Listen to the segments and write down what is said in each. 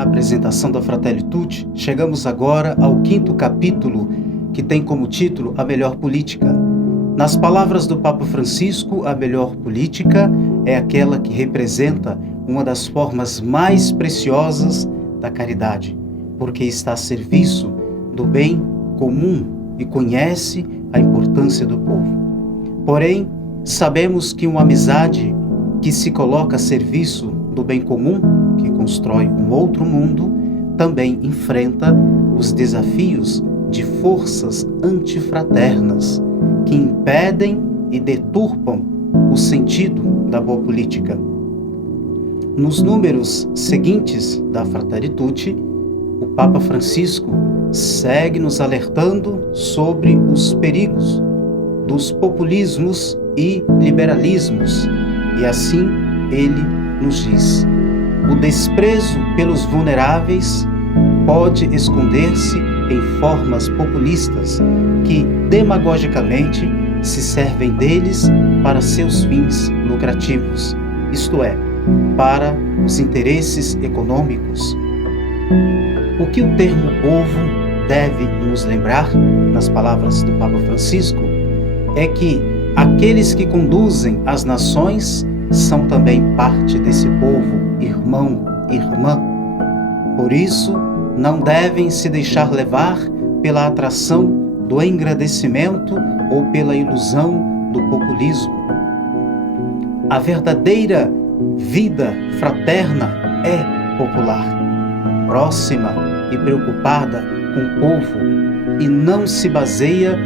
Na apresentação da Fratelli Tutti, chegamos agora ao 5º capítulo, que tem como título A Melhor Política. Nas palavras do Papa Francisco, a melhor política é aquela que representa uma das formas mais preciosas da caridade, porque está a serviço do bem comum e conhece a importância do povo. Porém, sabemos que uma amizade que se coloca a serviço do bem comum, que constrói um outro mundo, também enfrenta os desafios de forças antifraternas que impedem e deturpam o sentido da boa política. Nos números seguintes da Fratelli Tutti, o Papa Francisco segue nos alertando sobre os perigos dos populismos e liberalismos, e assim ele nos diz: o desprezo pelos vulneráveis pode esconder-se em formas populistas que demagogicamente se servem deles para seus fins lucrativos, isto é, para os interesses econômicos. O que o termo povo deve nos lembrar, nas palavras do Papa Francisco, é que aqueles que conduzem as nações são também parte desse povo, irmão, irmã. Por isso, não devem se deixar levar pela atração do engrandecimento ou pela ilusão do populismo. A verdadeira vida fraterna é popular, próxima e preocupada com o povo, e não se baseia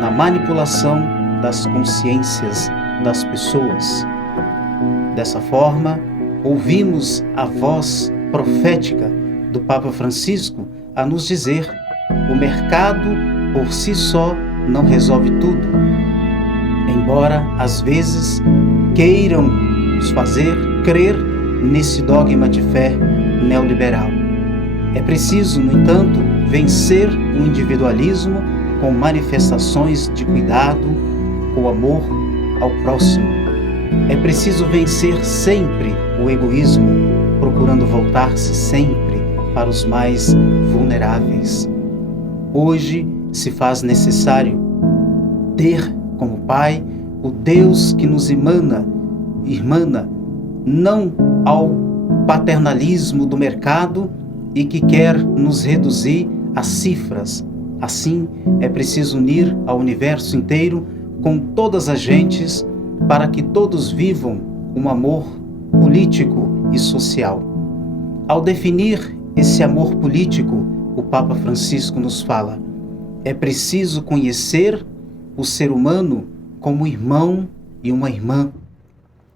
na manipulação das consciências das pessoas. Dessa forma, ouvimos a voz profética do Papa Francisco a nos dizer: o mercado por si só não resolve tudo, embora às vezes queiram nos fazer crer nesse dogma de fé neoliberal. É preciso, no entanto, vencer o individualismo com manifestações de cuidado, com amor ao próximo. É preciso vencer sempre o egoísmo, procurando voltar-se sempre para os mais vulneráveis. Hoje se faz necessário ter como Pai o Deus que nos irmana, não ao paternalismo do mercado e que quer nos reduzir a cifras. Assim, é preciso unir ao universo inteiro com todas as gentes para que todos vivam um amor político e social. Ao definir esse amor político, o Papa Francisco nos fala: é preciso conhecer o ser humano como irmão e uma irmã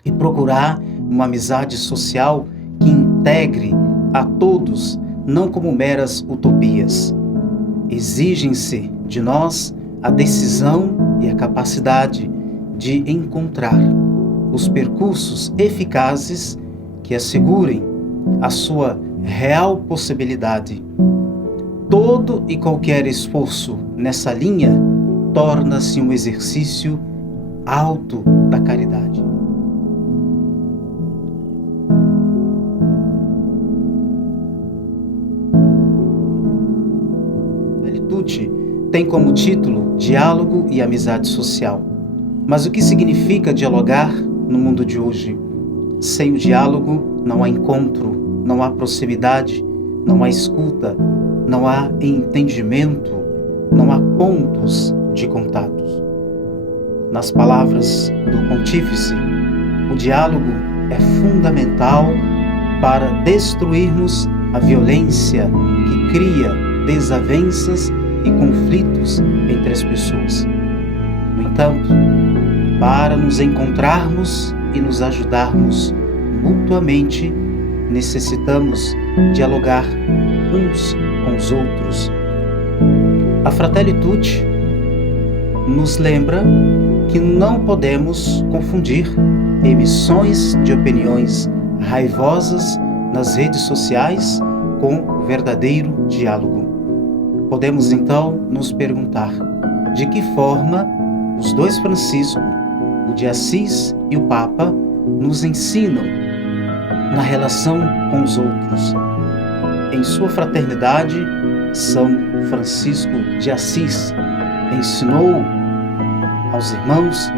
e procurar uma amizade social que integre a todos, não como meras utopias. Exigem-se de nós a decisão e a capacidade de encontrar os percursos eficazes que assegurem a sua real possibilidade. Todo e qualquer esforço nessa linha torna-se um exercício alto da caridade. Fratelli Tutti tem como título Diálogo e Amizade Social. Mas o que significa dialogar no mundo de hoje? Sem o diálogo não há encontro, não há proximidade, não há escuta, não há entendimento, não há pontos de contatos. Nas palavras do Pontífice, o diálogo é fundamental para destruirmos a violência que cria desavenças e conflitos entre as pessoas. No entanto, para nos encontrarmos e nos ajudarmos mutuamente, necessitamos dialogar uns com os outros. A Fratelli Tutti nos lembra que não podemos confundir emissões de opiniões raivosas nas redes sociais com o verdadeiro diálogo. Podemos então nos perguntar: de que forma os dois Francisco, o de Assis e o Papa, nos ensinam na relação com os outros? em sua fraternidade, São Francisco de Assis ensinou aos irmãos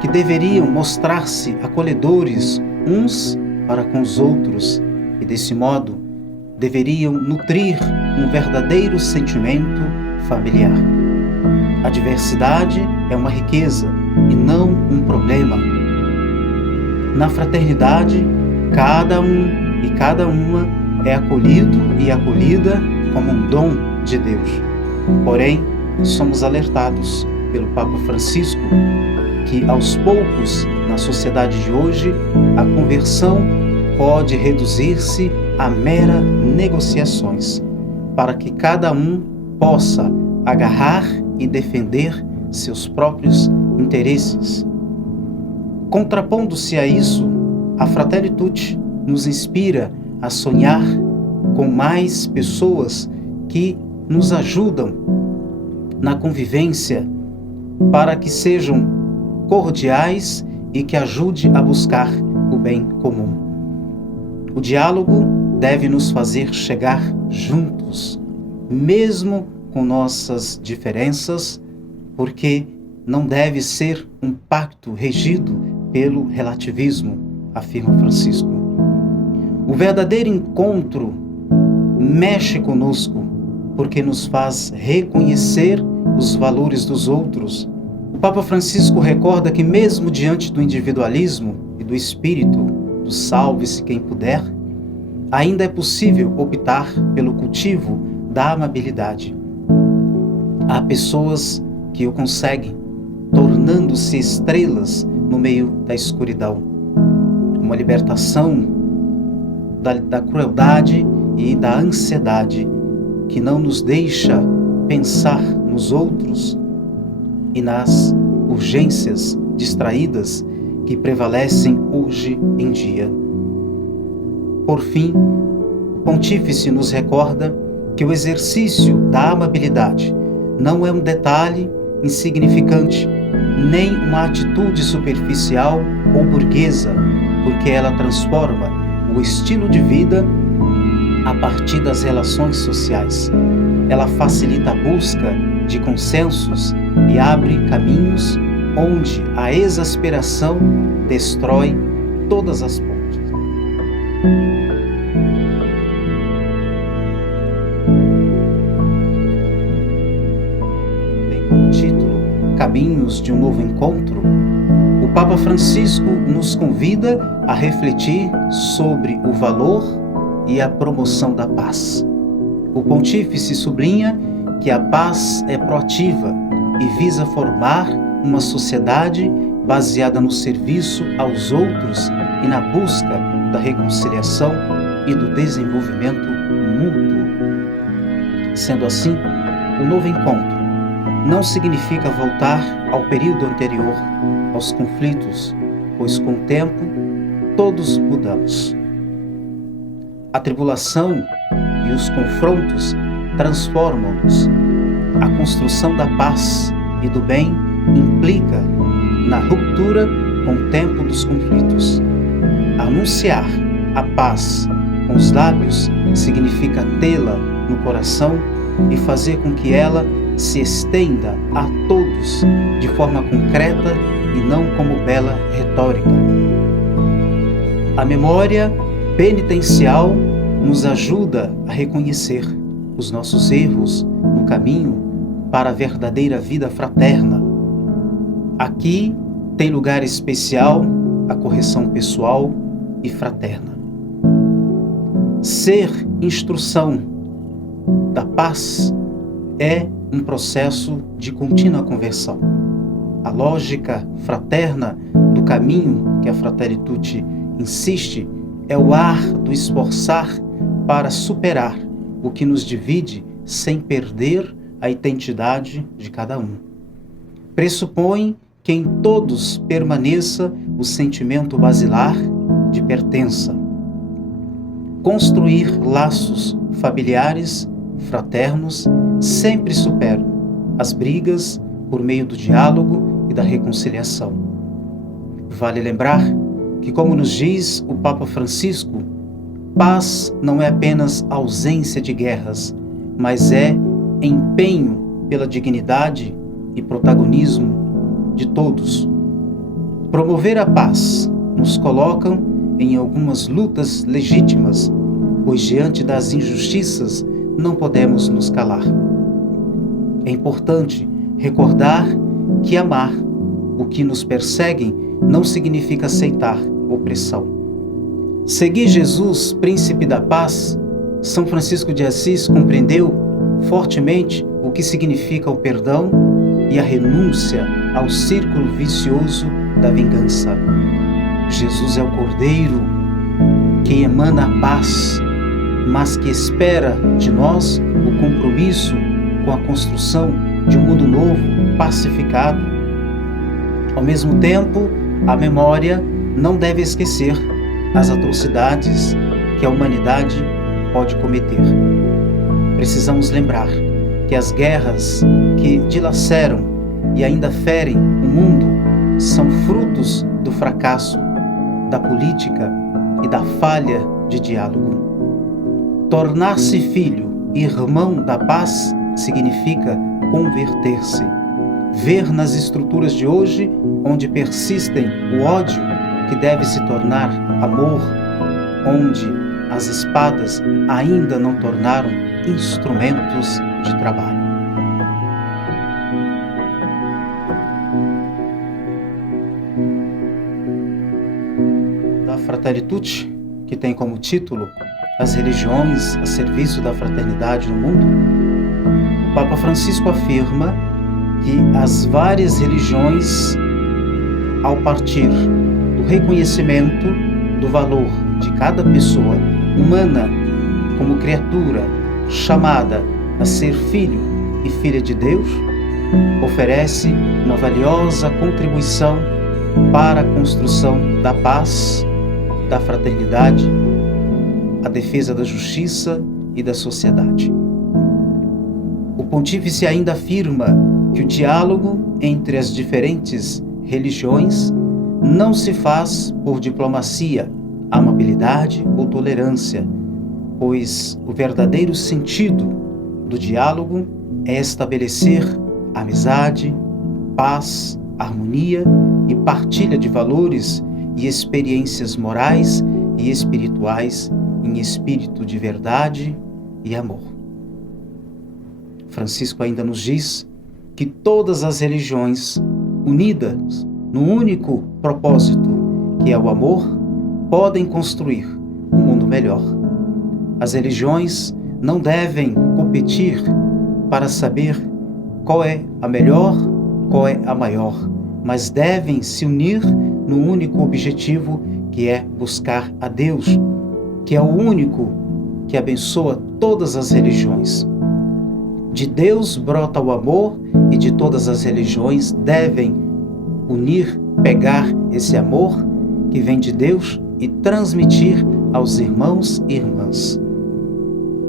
que deveriam mostrar-se acolhedores uns para com os outros e, desse modo, deveriam nutrir um verdadeiro sentimento familiar. A diversidade é uma riqueza e não um problema. Na fraternidade, cada um e cada uma é acolhido e acolhida como um dom de Deus. Porém, somos alertados pelo Papa Francisco que, aos poucos, na sociedade de hoje, a conversão pode reduzir-se a mera negociações, para que cada um possa agarrar e defender seus próprios interesses. Contrapondo-se a isso, a Fratelli Tutti nos inspira a sonhar com mais pessoas que nos ajudam na convivência, para que sejam cordiais e que ajude a buscar o bem comum. O diálogo deve nos fazer chegar juntos, mesmo com nossas diferenças, porque não deve ser um pacto regido pelo relativismo, afirma Francisco. O verdadeiro encontro mexe conosco, porque nos faz reconhecer os valores dos outros. O Papa Francisco recorda que, mesmo diante do individualismo e do espírito do salve-se quem puder, ainda é possível optar pelo cultivo da amabilidade. Há pessoas que o conseguem, tornando-se estrelas no meio da escuridão. Uma libertação da crueldade e da ansiedade que não nos deixa pensar nos outros e nas urgências distraídas que prevalecem hoje em dia. Por fim, o Pontífice nos recorda que o exercício da amabilidade não é um detalhe insignificante, nem uma atitude superficial ou burguesa, porque ela transforma o estilo de vida a partir das relações sociais. Ela facilita a busca de consensos e abre caminhos onde a exasperação destrói todas as pontes. Tem como título Caminhos de um Novo Encontro. O Papa Francisco nos convida a refletir sobre o valor e a promoção da paz. O Pontífice sublinha que a paz é proativa e visa formar uma sociedade baseada no serviço aos outros e na busca da reconciliação e do desenvolvimento mútuo. Sendo assim, o novo encontro não significa voltar ao período anterior aos conflitos, pois com o tempo todos mudamos. A tribulação e os confrontos transformam-nos. A construção da paz e do bem implica na ruptura com o tempo dos conflitos. Anunciar a paz com os lábios significa tê-la no coração e fazer com que ela se estenda a todos de forma concreta e não como bela retórica. A memória penitencial nos ajuda a reconhecer os nossos erros no caminho para a verdadeira vida fraterna. Aqui tem lugar especial a correção pessoal e fraterna. Ser instrução da paz é um processo de contínua conversão. A lógica fraterna do caminho que a Fratelli Tutti insiste é o ar do esforçar para superar o que nos divide sem perder a identidade de cada um. Pressupõe que em todos permaneça o sentimento basilar de pertença. Construir laços familiares, fraternos, sempre superam as brigas por meio do diálogo e da reconciliação. Vale lembrar que, como nos diz o Papa Francisco, Paz não é apenas ausência de guerras, mas é empenho pela dignidade e protagonismo de todos. Promover a paz nos coloca em algumas lutas legítimas, pois diante das injustiças não podemos nos calar. É importante recordar que amar o que nos perseguem não significa aceitar opressão. Seguir Jesus, príncipe da paz, São Francisco de Assis compreendeu fortemente o que significa o perdão e a renúncia ao círculo vicioso da vingança. Jesus é o Cordeiro que emana a paz, mas que espera de nós o compromisso com a construção de um mundo novo, pacificado. Ao mesmo tempo, a memória não deve esquecer as atrocidades que a humanidade pode cometer. Precisamos lembrar que as guerras que dilaceram e ainda ferem o mundo são frutos do fracasso da política e da falha de diálogo. Tornar-se filho e irmão da paz significa converter-se. Ver nas estruturas de hoje, onde persistem o ódio, que deve se tornar amor, onde as espadas ainda não tornaram instrumentos de trabalho. Da Fratelli Tutti, que tem como título As religiões a serviço da fraternidade no mundo, o Papa Francisco afirma que as várias religiões, ao partir do reconhecimento do valor de cada pessoa humana como criatura chamada a ser filho e filha de Deus, oferece uma valiosa contribuição para a construção da paz, da fraternidade, a defesa da justiça e da sociedade. O Pontífice ainda afirma que o diálogo entre as diferentes religiões não se faz por diplomacia, amabilidade ou tolerância, pois o verdadeiro sentido do diálogo é estabelecer amizade, paz, harmonia e partilha de valores e experiências morais e espirituais em espírito de verdade e amor. Francisco ainda nos diz que todas as religiões, unidas no único propósito, que é o amor, podem construir um mundo melhor. As religiões não devem competir para saber qual é a melhor, qual é a maior, mas devem se unir no único objetivo, que é buscar a Deus, que é o único que abençoa todas as religiões. De Deus brota o amor e de todas as religiões devem unir, pegar esse amor que vem de Deus e transmitir aos irmãos e irmãs.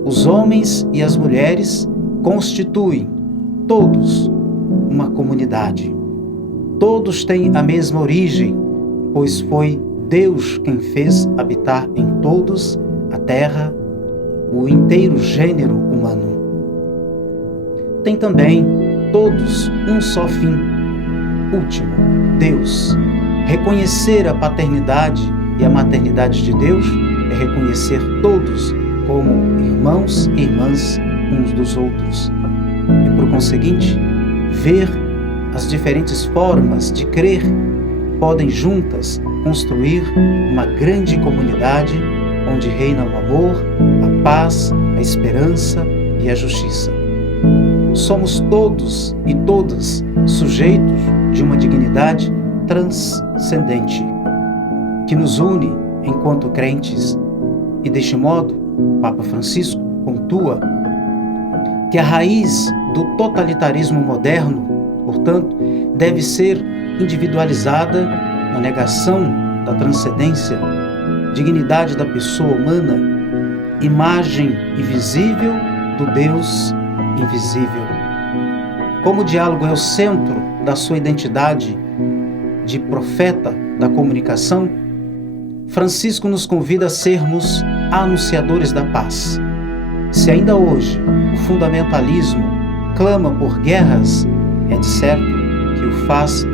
Os homens e as mulheres constituem todos uma comunidade. Todos têm a mesma origem, pois foi Deus quem fez habitar em todos a terra, o inteiro gênero humano. Tem também todos um só fim, último, Deus. Reconhecer a paternidade e a maternidade de Deus é reconhecer todos como irmãos e irmãs uns dos outros. E, por conseguinte, ver as diferentes formas de crer podem juntas construir uma grande comunidade onde reina o amor, a paz, a esperança e a justiça. Somos todos e todas sujeitos de uma dignidade transcendente que nos une enquanto crentes, e deste modo o Papa Francisco pontua que a raiz do totalitarismo moderno, portanto, deve ser individualizada na negação da transcendência, dignidade da pessoa humana, imagem invisível do Deus invisível. Como o diálogo é o centro da sua identidade de profeta da comunicação, Francisco nos convida a sermos anunciadores da paz. Se ainda hoje o fundamentalismo clama por guerras, é de certo que o faz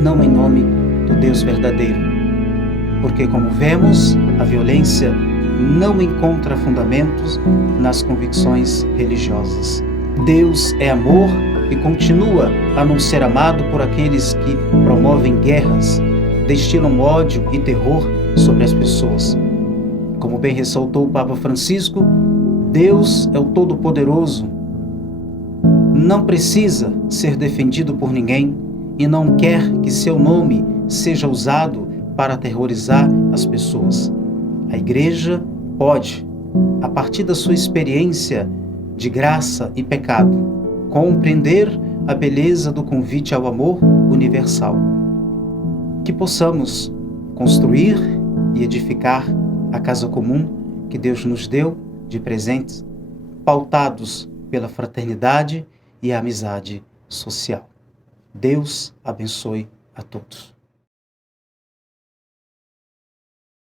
não em nome do Deus verdadeiro. Porque, como vemos, a violência não encontra fundamentos nas convicções religiosas. Deus é amor e continua a não ser amado por aqueles que promovem guerras, destilam ódio e terror sobre as pessoas. Como bem ressaltou o Papa Francisco, Deus é o Todo-Poderoso, não precisa ser defendido por ninguém e não quer que seu nome seja usado para aterrorizar as pessoas. A Igreja pode, a partir da sua experiência de graça e pecado, compreender a beleza do convite ao amor universal. Que possamos construir e edificar a casa comum que Deus nos deu de presentes, pautados pela fraternidade e a amizade social. Deus abençoe a todos.